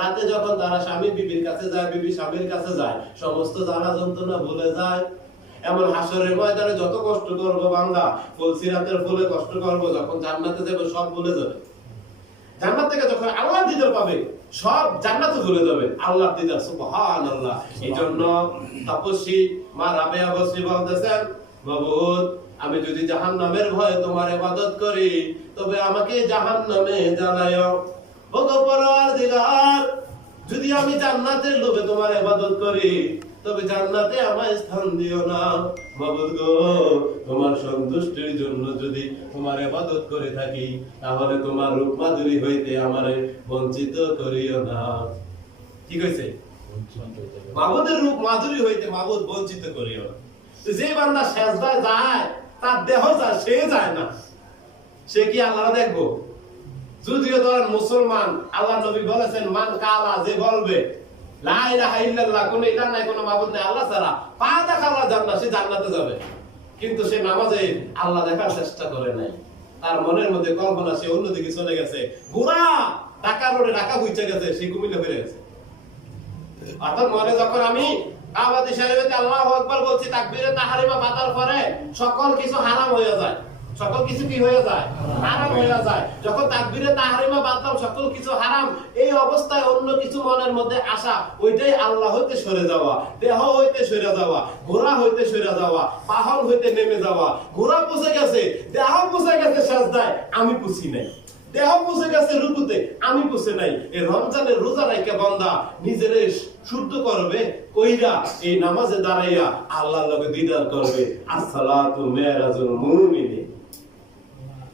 রাতে যখন তারা স্বামী বিবির কাছে যায়, বিবি স্বামীর কাছে যায়, সমস্ত জ্বালা যন্ত্রণা ভুলে যায়। এমন হাসরের ময়দানে যত কষ্ট করব বান্দা ফুলসিরাতের ফুলে কষ্ট করব, যখন জান্নাতে যাবে, সব ভুলে যাবে। জান্নাত থেকে যখন আল্লাহ দিদার পাবে, সব জান্নাতে চলে যাবে। আল্লাহ দিদার সুবহান আল্লাহ এই জন্য তাপসী মা রাবেয়া বসরি বলতেছেন, মাবুদ, আমি যদি জাহান নামের ভয়ে তোমার ইবাদত করি, তবে আমাকে জাহান নামে পরওয়ারদিগার যদি আমি জান্নাতের লোভে তোমার ইবাদত করি, তবে জান্নাতে আমায় স্থান দিও না। মাবুদ গো, তোমার সন্তুষ্টির জন্য যদি তোমার ইবাদত করে থাকি, তাহলে তোমার রূপ মাধুরী হইতে আমারে বঞ্চিত করিও না। ঠিক হইছে মাবুদের রূপ মাধুরী হইতে মাবুদ বঞ্চিত করিও না। যে বান্দা সেজদায় যায়, তার দেহ যায় সে যায় না। সে কি আল্লাহ দেখব? যদিও ধরেন মুসলমান আল্লাহ নবী বলেছেন, মান কালা, যে বলবে আল্লাহ তার মনের মধ্যে সে অন্যদিকে চলে গেছে। গেছে, সে গেছে। অর্থাৎ মনে যখন আমি বলছি, তাকবীরে তাহরিমা বাতার পরে সকল কিছু হারাম হয়ে যায়। সকল কিছু কি হয়ে যায়? হারাম হয়ে যায়। যখন তাকবীরে তাহরিমা বাতাম সকল কিছু হারাম। এই অবস্থায় অন্য কিছু মনের মধ্যে আসা ওইটাই আল্লাহ হইতে সরে যাওয়া। দেহ হইতে সরে যাওয়া, ঘোড়া হইতে সরে যাওয়া, পাহাড় হইতে নেমে যাওয়া। ঘোড়া পুষে গেছে, দেহ পুষে গেছে সাজদায়, আমি পুষি নাই। দেহ পুষে গেছে রুকুতে, আমি পুষে নাই। এই রমজানের রোজা রাইকে বান্দা নিজের শুদ্ধ করবে, কইরা এই নামাজে দাঁড়াইয়া আল্লাহর লগে দিদার করবে। আসসালাতু মেরাজুল মুমিনিন।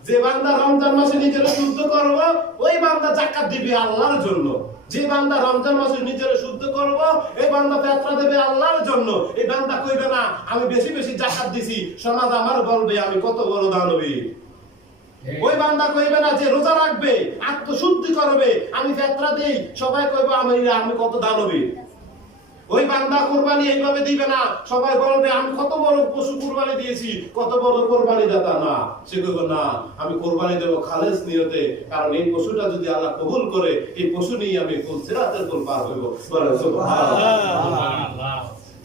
যে বান্দা রমজান মাসে নিজের শুদ্ধ করব ওই বান্দা জাকাত দিবে আল্লাহর জন্য। যে বান্দা রমজান মাসে নিজের শুদ্ধ করব এই বান্দা পেত্রা দেবে আল্লাহর জন্য। এই বান্দা কইবে না আমি বেশি বেশি জাকাত দিছি সমাজ আমার বলবে আমি কত বড় দানবী। ওই বান্দা কইবে না যে রোজা রাখবে আত্মশুদ্ধি করবে আমি ফেতরা দেই সবাই কইবে আমি আমি কত দানবী। ওই বান্দা কোরবানি এইভাবে দিবে না। সবাই বলবে, আমি কত বড় পশু কোরবানি দিয়েছি, কত বড় কোরবানি দাতা না। সে কইবে, না, আমি কোরবানি দেব খালেস নিয়তে, কারণ এই পশুটা যদি আল্লাহ কবুল করে, এই পশু নিয়ে আমি সিরাতের ফুল পার হইব।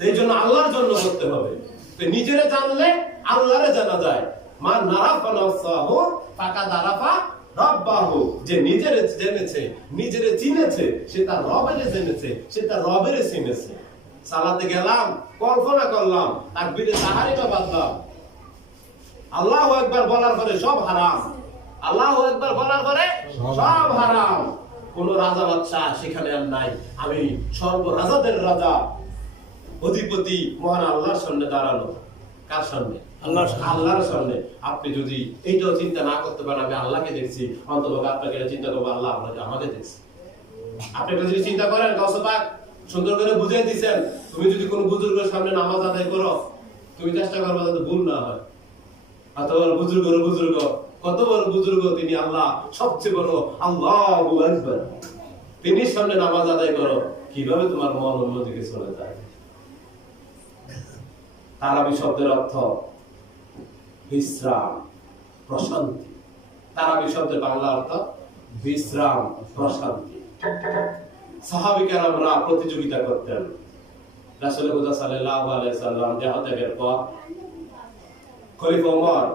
এই জন্য আল্লাহর জন্য করতে হবে। নিজেরে জানলে আল্লাহরে জানা যায়। মা নারাফা নাফসাহু, ফাকাদ আরাফা রব্বাহু যে নিজেরে জেনেছে নিজেরে চিনেছে সে তার রবেরে জেনেছে সে তার রবেরে চিনেছে। সালাতে গেলাম কল্পনা করলাম তাকবীরে তাহারিমা বাঁধলাম। আল্লাহু একবার বলার পরে সব হারাম। আল্লাহু একবার বলার পরে সব হারাম। কোন রাজা বাচ্চা সেখানে আর নাই। আমি সর্ব রাজাদের রাজা। অধিপতি মহান আল্লাহর সামনে দাঁড়ানো কার সামনে? আল্লাহর সামনে আপনি যদি এইটাও চিন্তা না করতে পারেন, আমি আল্লাহকে দেখছি আপনাকে চিন্তা করব, আল্লাহ আপনাকে আমাকে দেখছি। আপনি যদি চিন্তা করেন সুন্দর করে বুঝিয়ে দিচ্ছেন তুমি যদি কোনো বুজুর্গের সামনে নামাজ আদায় করো, তুমি চেষ্টা করবে যাতে ভুল না হয়। বড় বুজুর্গ বুজুর্গ, কত বড় বুজুর্গ, তিনি আল্লাহ সবচেয়ে বড়, আল্লাহ তিনি সামনে নামাজ আদায় করো, কীভাবে তোমার মন অন্যদিকে চলে যায়? তারাবি শব্দের অর্থ বিশ্রাম, প্রশান্তি। তারাবি শব্দের বাংলা অর্থ বিশ্রাম, প্রশান্তি। সাহাবিকাররা প্রতিযোগিতা করতেন। রাসূল হুদা সাল্লাল্লাহু আলাইহি সাল্লাম দেহ ত্যাগের পর ওমর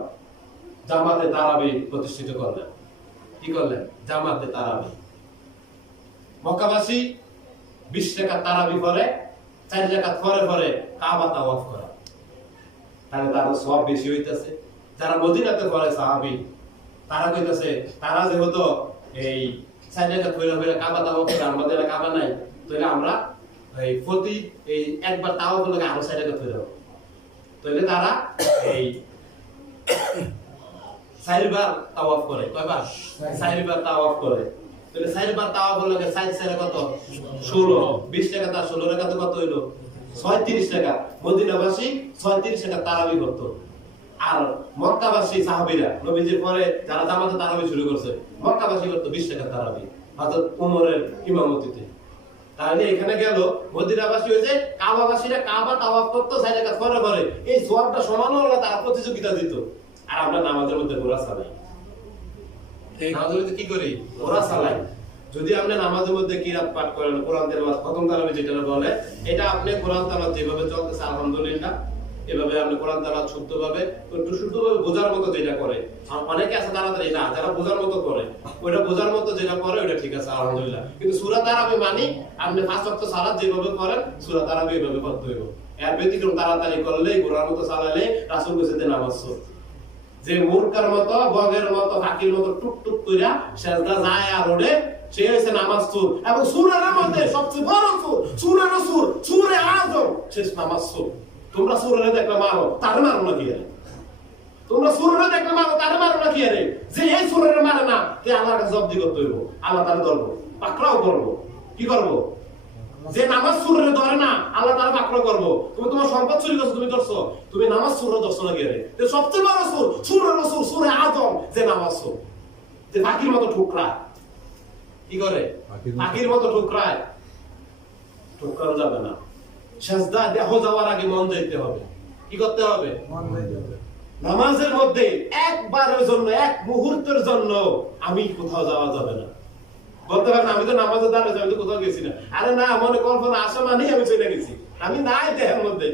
জামাতে তারাবি প্রতিষ্ঠিত করলেন। কি করলেন? জামাতে তারাবি। মক্কাবাসী বিশ টাকা তারাবি করে চার টাকা পরে পরে কাবা তাওয়াফ করে। তাহলে তার সব বেশি হইতেছে। যারা মদিনাতে করে সাহাবি, তারা কইতেছে, তারা যেহেতু এই পরে কাবা করে আমাদের কাবা নাই, তাহলে আমরা এই প্রতি এই একবার তাওয়াফ করলে আরও পরে তাহলে তারা এই তাওয়াফ করে, কয়বার? তাওয়াফ করে। তাহলে তাওয়াফ সাইড সাইডে কত? বিশ টাকা তার ষোলো টাকা তো কত হইল? ছয়ত্রিশ টাকা। মদিনাবাসী ছয়ত্রিশ টাকা তারাবি করতো। আর মক্কাবাসী সাহাবিরা নবীজির পরে যারা জামাতে তারাবি শুরু করছে মক্কাবাসী করতো বিশ টাকা তারাবি অর্থাৎ উমরের ইমামতিতে। তাহলে এখানে গেল মদিনাবাসী হয়েছে কাবাবাসীরা কাবা তাওয়াফ করতো সাইড পরে পরে। এই সোয়াবটা সমান হলো তারা প্রতিযোগিতা দিত। আর আমরা নামাজের মধ্যে ঘোরা চালাই। নামাজের মধ্যে কি করি? ঘোরা চালাই। যদি আপনি নামাজের মধ্যে কিরাত পাঠ করেন কোরআন তেলাওয়াত খতম যেটা বলে এটা আপনি কোরআন তেলাওয়াত যেভাবে চলতেছে আলহামদুলিল্লাহ। এভাবে আপনি কোরআন তেলাওয়াত শুদ্ধভাবে, একটু শুদ্ধভাবে বোঝার মতো যেটা করে অনেকে আছে তাড়াতাড়ি, না, যারা বোঝার মতো করে, ওইটা বোঝার মতো যেটা করে, ওইটা ঠিক আছে, আলহামদুলিল্লাহ। কিন্তু সূরা তারাবি মানি, আপনি পাঁচ ওয়াক্ত সালাত যেভাবে করেন, সূরা তারাবি এভাবে করতে হইব। এর ব্যতিক্রম তাড়াতাড়ি করলেই ঘোড়ার মতো চালালে রাসূল যে নামাজ যে মূর্খার মতো, বগের মতো, ফাঁকির মতো টুক টুক কইরা সেজদা যায় আর ওড়ে সে হয়েছে নামাজ সুর এবং সুরের মধ্যে সবচেয়ে বড় সুর, সুরের সুর, সুরে আজম শেষ নামাজ সুর তোমরা সুরের দেখলে মারো তার মারো না কি আরে? তোমরা সুরের দেখলে মারো তার মারো না কি আরে যে এই সুরের মারে না তে আল্লাহর কাছে জব্দি করতে হইব আল্লাহ তার ধরবো পাকড়াও করব। কি করব? যে নামাজ সুরে ধরে না আল্লাহ তারা পাকড়াও করব। তুমি তোমার সম্পদ চুরি করছ তুমি ধরছো তুমি নামাজ সুরে ধরছো না গিয়ে তো সবচেয়ে বড় সুর সুরের সুর সুরে আজম যে নামাজ সুর। যে পাখির মতো ঠুকরা কি করে? পাখির মতো ঠুকরায়। ঠুকরানো যাবে না। সেজদা দেহ যাওয়ার আগে মন যাইতে হবে। কি করতে হবে? নামাজের মধ্যে একবারের জন্য এক মুহূর্তের জন্য আমি কোথাও যাওয়া যাবে না। বলতে পারেন আমি তো নামাজে দাঁড়িয়েছি আমি তো কোথাও গেছি না। আরে না মনে কল্পনা আসা মানেই আমি চলে গেছি। আমি নাই দেহের মধ্যে।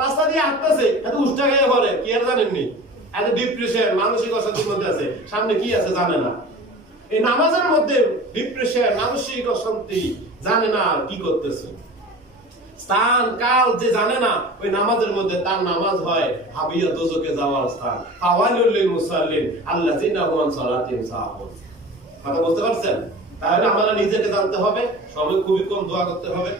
রাস্তা দিয়ে হাঁটতেছে এত উষ্টা গিয়ে বলে কি আর জানেননি? এত ডিপ্রেশন মানসিক অশান্তির মধ্যে আছে। সামনে কি আছে জানে না। এই নামাজের মধ্যে ডিপ্রেশন মানসিক অশান্তি জানে না কি করতেছে। স্থান, কাল যে জানে না, ওই নামাজের মধ্যে তার নামাজ হয়, হাবিয়া দোজকে যাওয়ার স্থান। ফাওয়াইলুল লিল মুসাল্লিন আল্লাযিনা হুম আন সালাতিহিম সাহুন কথা বুঝতে পারছেন? তাহলে আমরা নিজেকে জানতে হবে, সবাই খুবই কম দোয়া করতে হবে।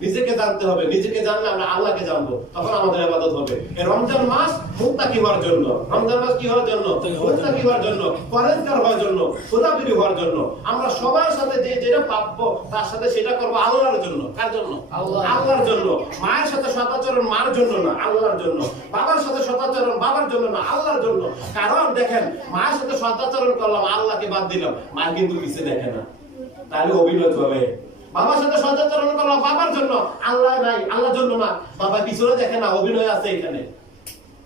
নিজেকে জানতে হবে নিজেকে জানলে আমরা আল্লাহকে জানব তখন আমাদের ইবাদত হবে। রমজান মাস মুত্তাকি হওয়ার জন্য। রমজান মাস কি হওয়ার জন্য মুত্তাকি হওয়ার জন্য। পরেজগার হওয়ার জন্য খোদাবিরি হওয়ার জন্য। আমরা সবার সাথে যে যেটা পাবো তার সাথে সেটা করব আল্লাহর জন্য। কার জন্য? আল্লাহর। জন্য। মায়ের সাথে সদাচরণ মার জন্য না আল্লাহর জন্য। বাবার সাথে সদাচরণ বাবার জন্য না আল্লাহর জন্য। কারণ দেখেন মায়ের সাথে সদাচরণ করলাম আল্লাহকে বাদ দিলাম। মা কিন্তু কিছু দেখে না। তাহলে অভিনয় চলে। বাবার সাথে সদাচরণ করলাম বাবার জন্য? আল্লাহ নাই, আল্লাহর জন্য না। বাবা, পিছনে দেখে না, অভিনয় আছে এখানে।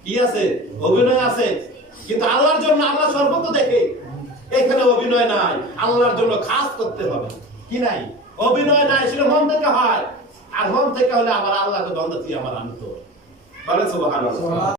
কি আছে? অভিনয় আছে। কিন্তু আল্লাহর জন্য আল্লাহ সর্বত্র দেখে, এখানে অভিনয় নাই। আল্লাহর জন্য খাস করতে হবে। কি নাই? অভিনয় নাই, সেটা মন থেকে হয়। আর মন থেকে হলে আমার আল্লাহকে দ্বন্দ্ব আমার আনতো বলে সুবহানাল্লাহ।